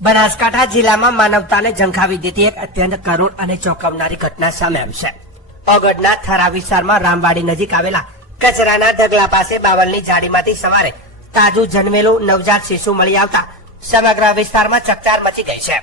બનાસકાંઠા જિલ્લામાં માનવતાને ઝંખાવી દેતી એક અત્યંત કરુણ અને ચોંકાવનારી ઘટના સામે આવી છે। ઓગડના થરા વિસ્તારમાં રામવાડી નજીક આવેલા કચરાના ઢગલા પાસે બાવળની ઝાડીમાંથી સવારે તાજું જન્મેલું નવજાત શિશુ મળી આવતા સમગ્ર વિસ્તારમાં ચકચાર મચી ગઈ છે।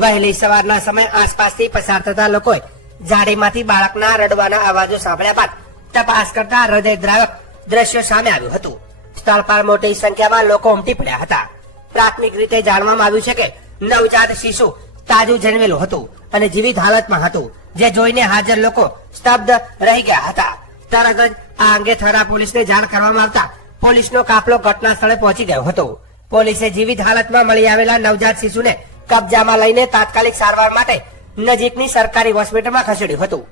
વહેલી સવારના સમયે આસપાસથી પસાર થતા લોકોએ ઝાડીમાંથી બાળકના રડવાના અવાજો સાંભળ્યા બાદ તપાસ કરતા હૃદયદ્રાવક દ્રશ્યો સામે આવ્યું હતું। સ્થળ પર મોટી સંખ્યામાં લોકો ઉમટી પડ્યા હતા। પ્રાથમિક રીતે જાણવામાં આવ્યું છે કે નવજાત શિશુ તાજું જન્મેલું હતું અને જીવિત હાલતમાં હતું, જે જોઈને હાજર લોકો સ્તબ્ધ રહી ગયા હતા। તરત જ આ અંગે થરા પોલીસને જાણ કરવામાં આવતા પોલીસનો કાફલો ઘટના સ્થળે પહોંચી ગયો હતો। પોલીસે જીવિત હાલતમાં મળી આવેલા નવજાત શિશુને કબજામાં લઈને તાત્કાલિક સારવાર માટે નજીકની સરકારી હોસ્પિટલમાં ખસેડ્યું હતું।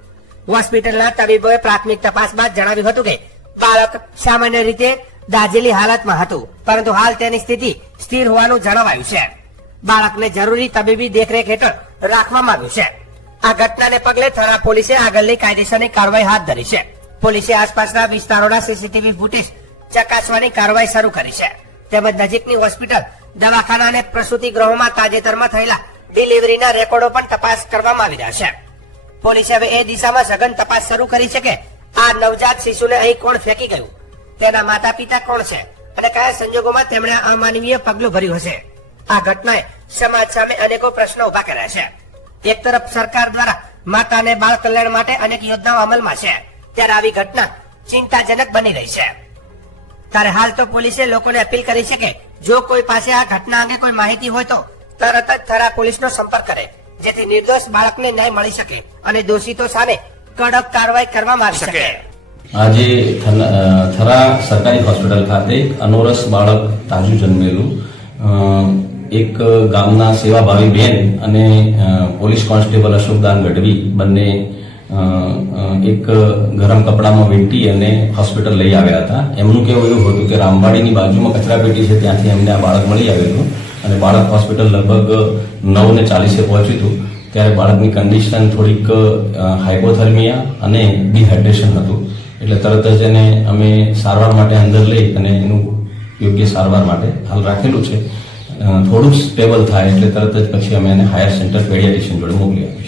હોસ્પિટલના તબીબોએ પ્રાથમિક તપાસ બાદ જણાવ્યું હતું કે બાળક સામાન્ય રીતે દાઝેલી હાલતમાં હતું, પરંતુ હાલ તેની સ્થિતિ સ્થિર હોવાનું જણાવાયું છે। બાળકને જરૂરી તબીબી દેખરેખ હેઠળ રાખવામાં આવ્યું છે। આ ઘટનાને પગલે થરા પોલીસે આગળની કાયદેસરની કાર્યવાહી હાથ ધરી છે। પોલીસે આસપાસના વિસ્તારોના સીસીટીવી ફૂટેજ ચકાસવાની કાર્યવાહી શરૂ કરી છે, તેમજ નજીકની હોસ્પિટલ, દવાખાના અને પ્રસૂતિ ગૃહોમાં તાજેતરમાં થયેલા ડિલિવરીના રેકોર્ડો પણ તપાસ કરવામાં આવી રહ્યા છે। પોલીસે હવે એ દિશામાં સઘન તપાસ શરૂ કરી છે કે આ નવજાત શિશુને અહીં કોણ ફેંકી ગયું, તેના માતા પિતા કોણ છે અને કયા સંજોગોમાં તેમણે આ અમાનવીય પગલું ભર્યું હશે। આ ઘટનાએ સમાજ સામે અનેકો પ્રશ્નો ઉભા કર્યા છે। એક તરફ સરકાર દ્વારા માતા અને બાળ કલ્યાણ માટે અનેક યોજનાઓ અમલમાં છે, ત્યારે આવી ઘટના ચિંતાજનક બની રહી છે। ત્યારે હાલ તો પોલીસે લોકોને અપીલ કરી છે કે જો કોઈ પાસે આ ઘટના અંગે કોઈ માહિતી હોય તો તરત જ થરા પોલીસનો સંપર્ક કરે, જેથી નિર્દોષ બાળકને ન્યાય મળી શકે અને દોષિતો સામે કડક કાર્યવાહી કરવામાં આવી શકે। આજે થરા સરકારી હોસ્પિટલ ખાતે અનોરસ બાળક તાજું જન્મેલું એક ગામના સેવાભાવી બેન અને પોલીસ કોન્સ્ટેબલ અશોકદાન ગઢવી બંને એક ગરમ કપડામાં વીંટી અને હોસ્પિટલ લઈ આવ્યા હતા। એમનું કહેવું એવું હતું કે રામવાડીની બાજુમાં કચરાપેટી છે, ત્યાંથી એમને આ બાળક મળી આવ્યું હતું અને બાળક હોસ્પિટલ લગભગ 9:40 પહોંચ્યું હતું। ત્યારે બાળકની કન્ડિશન થોડીક હાઇપોથર્મિયા અને ડિહાઇડ્રેશન હતું, એટલે તરત જ એને અમે સારવાર માટે અંદર લઈ અને એનું યોગ્ય સારવાર માટે હાલ રાખેલું છે। થોડુંક સ્ટેબલ થાય એટલે તરત જ પછી અમે એને હાયર સેન્ટર પેડિયાટ્રિશિયન જોડે મોકલી આપીશું।